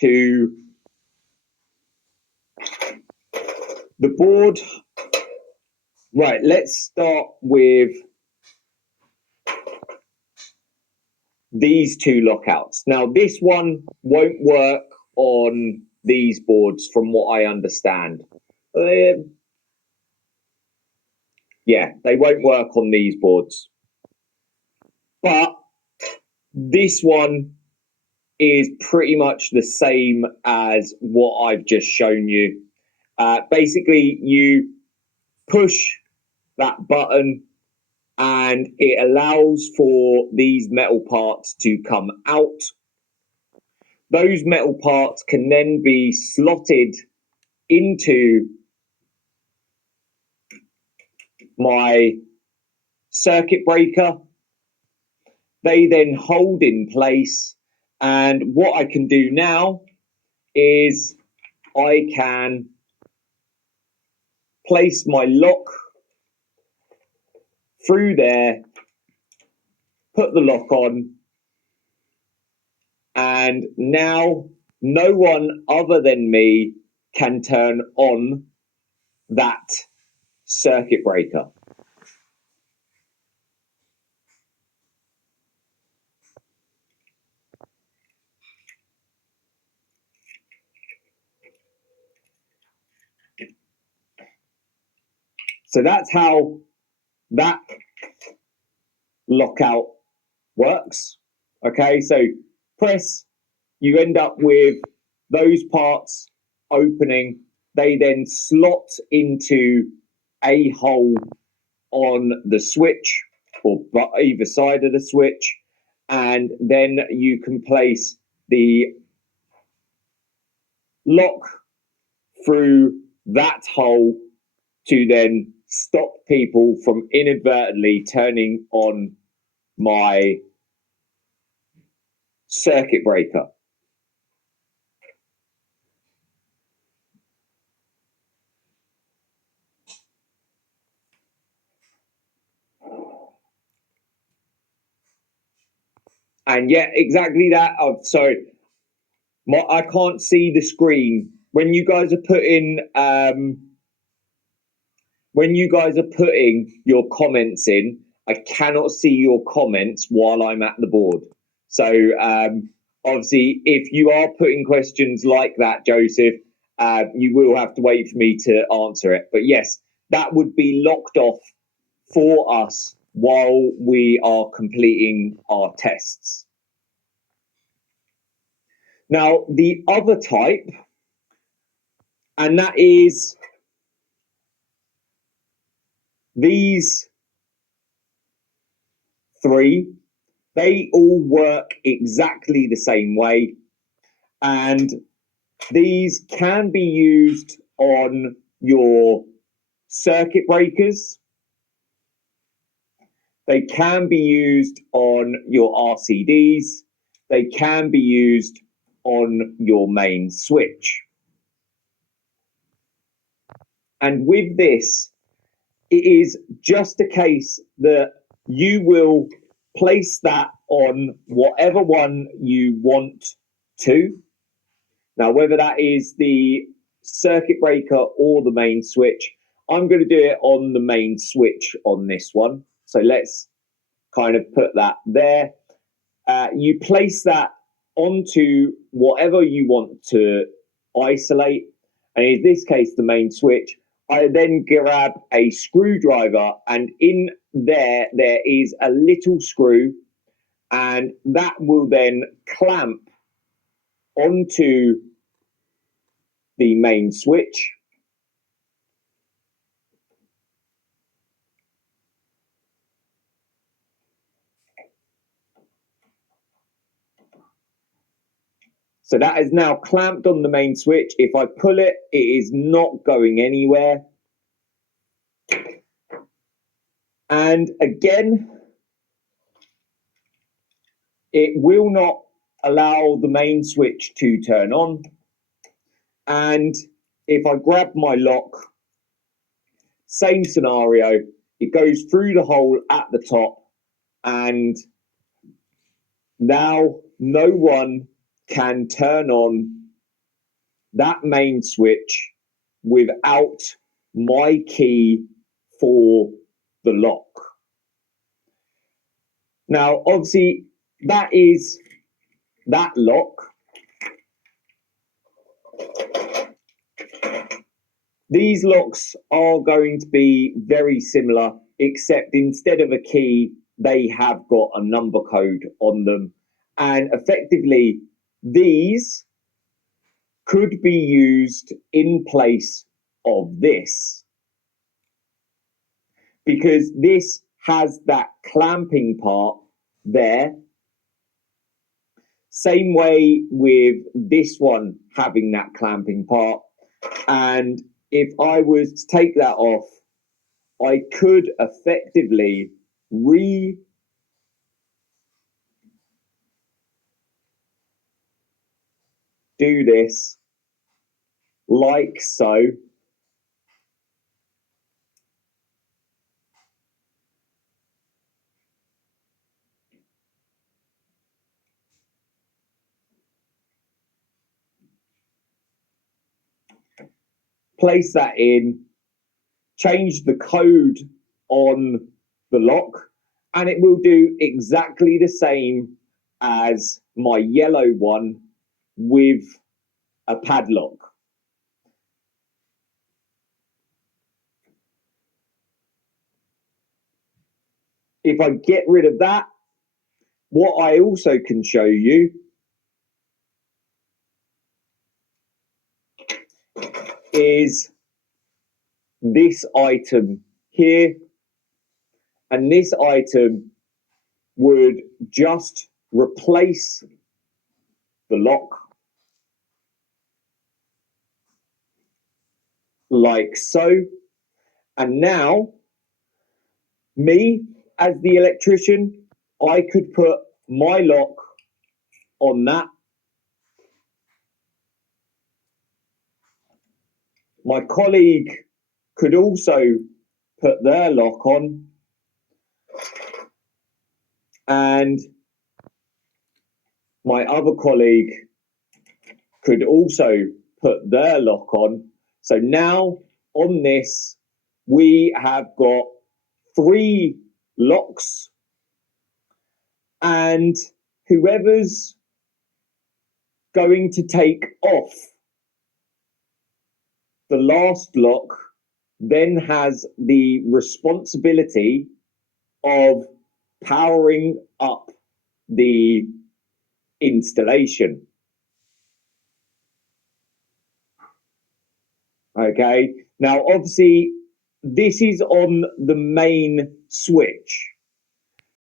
to the board. Right, let's start with these two lockouts. Now, this one won't work on these boards from what I understand. Yeah, they won't work on these boards. But this one is pretty much the same as what I've just shown you. Basically, you push that button and it allows for these metal parts to come out. Those metal parts can then be slotted into my circuit breaker. They then hold in place, and what I can do now is I can place my lock through there, put the lock on, and now no one other than me can turn on that circuit breaker. So that's how that lockout works. Okay, so press, you end up with those parts opening. They then slot into a hole on the switch or either side of the switch, and then you can place the lock through that hole to then stop people from inadvertently turning on my circuit breaker. And yeah, exactly that. Oh, sorry, I can't see the screen when you guys are putting your comments in. I cannot see your comments while I'm at the board. So obviously, if you are putting questions like that, Joseph, you will have to wait for me to answer it. But yes, that would be locked off for us while we are completing our tests. Now, the other type, and that is these three, they all work exactly the same way. And these can be used on your circuit breakers. They can be used on your RCDs. They can be used on your main switch. And with this, it is just a case that you will place that on whatever one you want to. Now, whether that is the circuit breaker or the main switch, I'm going to do it on the main switch on this one. So let's kind of put that there. You place that onto whatever you want to isolate. And in this case, the main switch. I then grab a screwdriver, and in there is a little screw, and that will then clamp onto the main switch. So that is now clamped on the main switch. If I pull it, it is not going anywhere. And again, it will not allow the main switch to turn on. And if I grab my lock, same scenario, it goes through the hole at the top, and now no one can turn on that main switch without my key for the lock. Now, obviously, that is that lock. These locks are going to be very similar, except instead of a key, they have got a number code on them. And effectively, these could be used in place of this, because this has that clamping part there. Same way with this one having that clamping part. And if I was to take that off, I could effectively do this like so. Place that in, change the code on the lock, and it will do exactly the same as my yellow one with a padlock. If I get rid of that, what I also can show you is this item here, and this item would just replace the lock like so. And now, me as the electrician, I could put my lock on that. My colleague could also put their lock on, and my other colleague could also put their lock on. So now on this, we have got 3 locks, and whoever's going to take off the last lock then has the responsibility of powering up the installation. Okay, now obviously this is on the main switch.